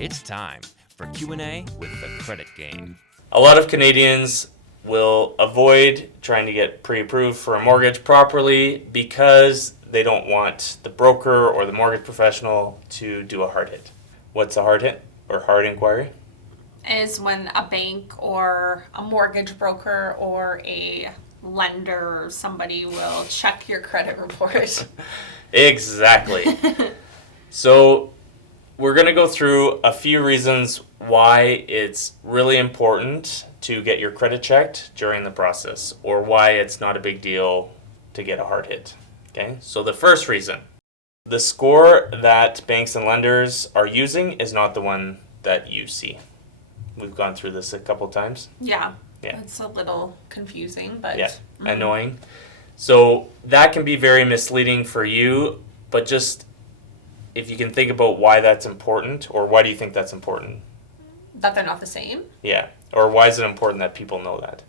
It's time for Q&A with the Credit Game. A lot of Canadians will avoid trying to get pre-approved for a mortgage properly because they don't want the broker or the mortgage professional to do a hard hit. What's a hard hit or hard inquiry? Is when a bank or a mortgage broker or a lender or somebody will check your credit report. Exactly. So we're going to go through a few reasons why it's really important to get your credit checked during the process, or why it's not a big deal to get a hard hit. Okay, so the first reason, the score that banks and lenders are using is not the one that you see. We've gone through this a couple times. Yeah. Yeah. It's a little confusing, but Yeah, annoying. So that can be very misleading for you, but just if you can think about why that's important, or why do you think that's important? that they're not the same. Yeah, or why is it important that people know that?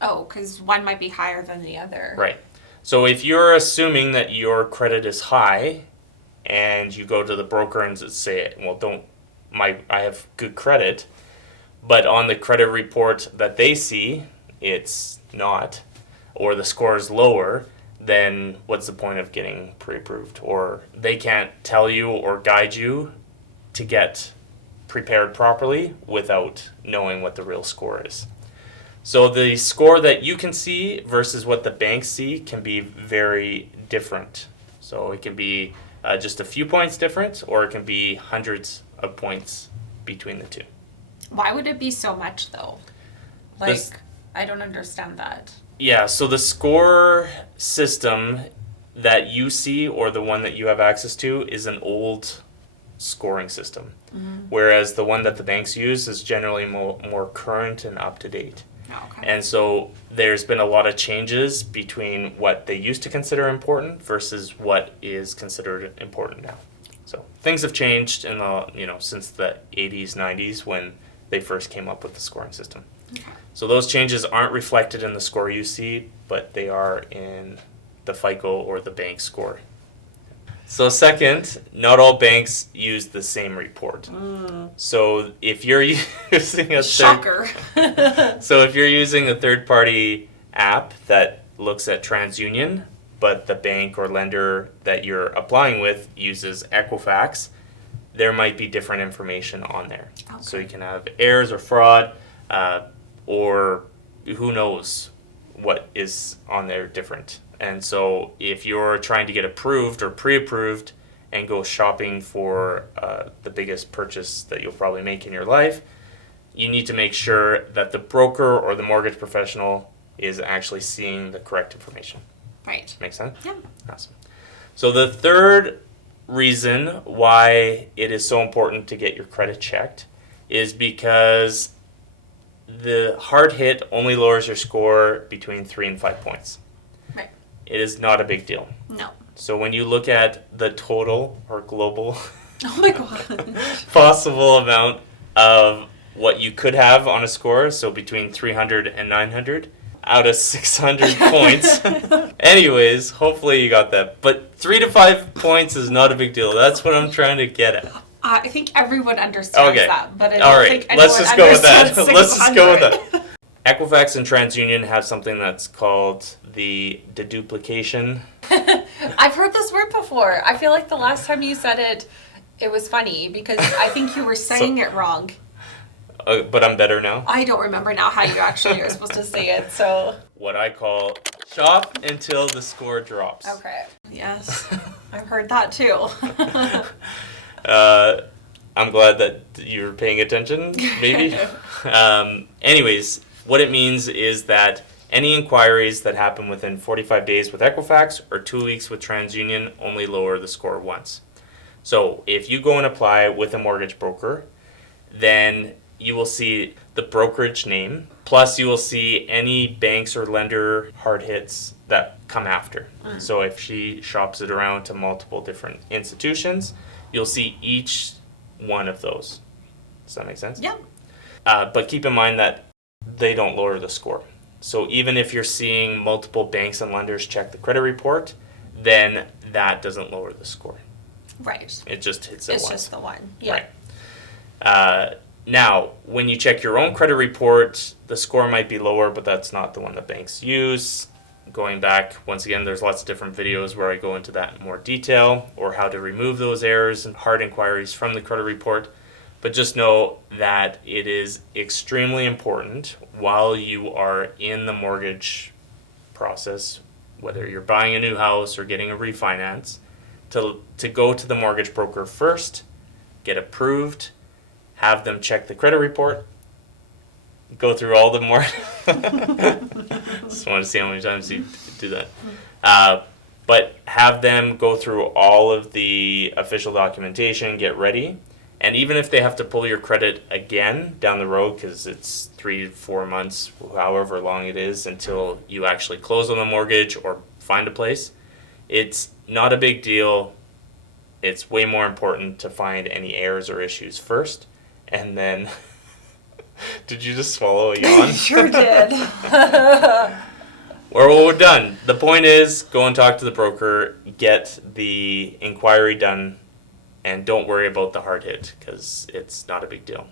Oh, because one might be higher than the other. Right. So if you're assuming that your credit is high, and you go to the broker and say, well, I have good credit, but on the credit report that they see, it's not, or the score is lower, then what's the point of getting pre-approved? Or they can't tell you or guide you to get prepared properly without knowing what the real score is. So the score that you can see versus what the banks see can be very different. So it can be just a few points different, or it can be hundreds of points between the two. Why would it be so much, though? I don't understand that. Yeah, so the score system that you see, or the one that you have access to, is an old scoring system. Mm-hmm. Whereas the one that the banks use is generally more current and up to date. Oh, okay. And so there's been a lot of changes between what they used to consider important versus what is considered important now. So things have changed in since the 80s, 90s when they first came up with the scoring system. Okay. So those changes aren't reflected in the score you see, but they are in the FICO or the bank score. So second, not all banks use the same report. So if you're using a Shocker. So if you're using a third-party app that looks at TransUnion, but the bank or lender that you're applying with uses Equifax, there might be different information on there. Okay. So you can have errors or fraud, or who knows what is on there different. And so if you're trying to get approved or pre-approved and go shopping for the biggest purchase that you'll probably make in your life, you need to make sure that the broker or the mortgage professional is actually seeing the correct information. Right. Make sense? Yeah. Awesome. So the third reason why it is so important to get your credit checked is because the hard hit only lowers your score between 3 and 5 points. Right. It is not a big deal. No. So when you look at the total or global Oh my god. possible amount of what you could have on a score, so between 300 and 900 out of 600 points. Anyways, hopefully you got that. But 3 to 5 points is not a big deal. That's what I'm trying to get at. I think everyone understands that, but I don't think anyone Let's just go with that. understands Let's just go with 600. that. Equifax and TransUnion have something that's called the deduplication. I've heard this word before. I feel like the last time you said it, it was funny because I think you were saying it wrong. But I'm better now. I don't remember now how you actually are supposed to say it, so... What I call shop until the score drops. Okay. Yes. I've heard that too. I'm glad that you're paying attention, maybe. Anyways, what it means is that any inquiries that happen within 45 days with Equifax or 2 weeks with TransUnion only lower the score once. So if you go and apply with a mortgage broker, then you will see the brokerage name, plus you will see any banks or lender hard hits that come after. So if she shops it around to multiple different institutions, you'll see each one of those. Does that make sense? Yeah. But keep in mind that they don't lower the score. So even if you're seeing multiple banks and lenders check the credit report, then that doesn't lower the score. Right. It just hits it once. It's just the one. Yeah. Right. Now, when you check your own credit report, the score might be lower, but that's not the one that banks use. Going back, once again, there's lots of different videos where I go into that in more detail, or how to remove those errors and hard inquiries from the credit report. But just know that it is extremely important while you are in the mortgage process, whether you're buying a new house or getting a refinance, to go to the mortgage broker first, get approved, have them check the credit report, go through all the more. Just want to see how many times you do that. But have them go through all of the official documentation, get ready. And even if they have to pull your credit again down the road, because it's 3 to 4 months, however long it is, until you actually close on the mortgage or find a place, it's not a big deal. It's way more important to find any errors or issues first. And then, did you just swallow a yawn? Sure did. We're done. The point is, go and talk to the broker, get the inquiry done, and don't worry about the hard hit, because it's not a big deal.